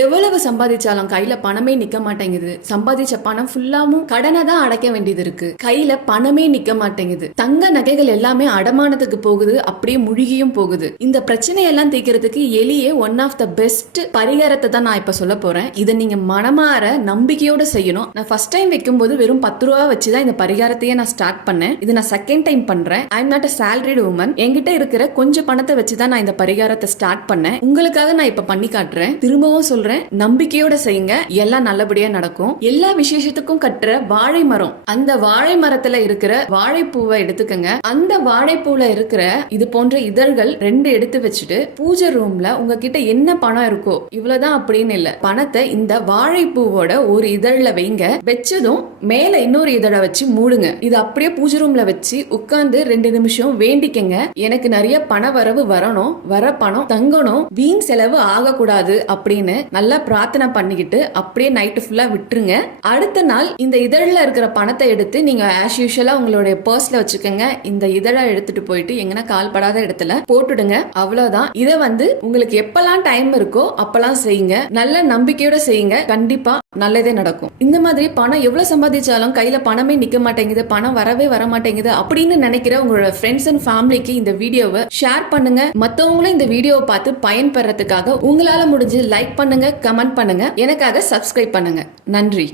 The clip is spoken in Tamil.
எவ்வளவு சம்பாதிச்சாலும் கையில பணமே நிக்க மாட்டேங்குது. சம்பாதிச்ச பணம் ஃபுல்லாமும் கடனை தான் அடைக்க வேண்டியது இருக்கு. கையில பணமே நிக்க மாட்டேங்குது. தங்க நகைகள் எல்லாமே அடமானத்துக்கு போகுது, அப்படியே முழுகியும் போகுது. இந்த பிரச்சனையெல்லாம் தீர்க்கிறதுக்கு எளிய ஒன் ஆஃப் த பெஸ்ட் பரிகாரத்தை தான் நான் இப்ப சொல்ல போறேன். இதை நீங்க மனமாற நம்பிக்கையோட செய்யணும். நான் ஃபர்ஸ்ட் டைம் வைக்கும்போது வெறும் 10 ரூபா வச்சுதான் இந்த பரிகாரத்தையே நான் ஸ்டார்ட் பண்ணேன். இது நான் செகண்ட் டைம் பண்றேன். I am not a salaried woman. என்கிட்ட இருக்கிற கொஞ்சம் பணத்தை வச்சுதான் நான் இந்த பரிகாரத்தை ஸ்டார்ட் பண்ணேன். உங்களுக்காக நான் இப்ப பண்ணி காட்டுறேன். திரும்பவும் சொல்றேன், நம்பிக்கையோட செய்யுங்க, எல்லாம் நல்லபடியா நடக்கும். எல்லா விசேஷத்துக்கும் கட்டுற வாழை மரம், அந்த வாழை மரத்துல இருக்கிற வாழைப்பூவை எடுத்துக்கங்க. அந்த வாழைப்பூல இருக்கிற இது போன்ற இதழ்கள் 2 எடுத்து வச்சுட்டு பூஜை ரூம்ல உங்ககிட்ட என்ன பணம் இருக்கோ இவ்வளவுதான் அப்படின்னு இல்ல, பணத்தை இந்த வாழைப்பூவோட ஒரு இதழ்ல வைங்க. வச்சதும் மேல இன்னொரு இதழை வச்சு மூடுங்க. இது அப்படியே பூஜை ரூம்ல வச்சு உட்கார்ந்து 2 நிமிஷம் வேண்டிக்கங்க. எனக்கு நிறைய பண வரவு வரணும், வர பணம் தங்கணும், வீண் செலவு ஆகக்கூடாது அப்படின்னு நல்லா பிரார்த்தனை பண்ணிக்கிட்டு அப்படியே நைட்டு ஃபுல்லா விட்டுருங்க. அடுத்த நாள் இந்த இதழில் இருக்கிற பணத்தை எடுத்து நீங்க ஆஸ் யூஷுவலா உங்களுடைய பர்ஸ்ல வச்சுக்கோங்க. இந்த இதழை எடுத்துட்டு போயிட்டு எங்கன்னா கால்படாத இடத்துல போட்டுடுங்க. அவ்வளவுதான். இதை உங்களுக்கு எப்பெல்லாம் டைம் இருக்கோ அப்பெல்லாம் செய்யுங்க. நல்ல நம்பிக்கையோட செய்யுங்க, கண்டிப்பா நல்லதே நடக்கும். இந்த மாதிரி பணம் எவ்வளவு சம்பாதிச்சாலும் கையில பணமே நிக்க மாட்டேங்குது, பணம் வரவே வர மாட்டேங்குது அப்படின்னு நினைக்கிற உங்களோட ஃப்ரெண்ட்ஸ் அண்ட் ஃபேமிலிக்கு இந்த வீடியோவை ஷேர் பண்ணுங்க. மத்தவங்களும் இந்த வீடியோவை பார்த்து பயன்பெறதுக்காக உங்களால முடிஞ்சு லைக் பண்ணுங்க, கமெண்ட் பண்ணுங்க, எனக்காக சப்ஸ்கிரைப் பண்ணுங்க. நன்றி.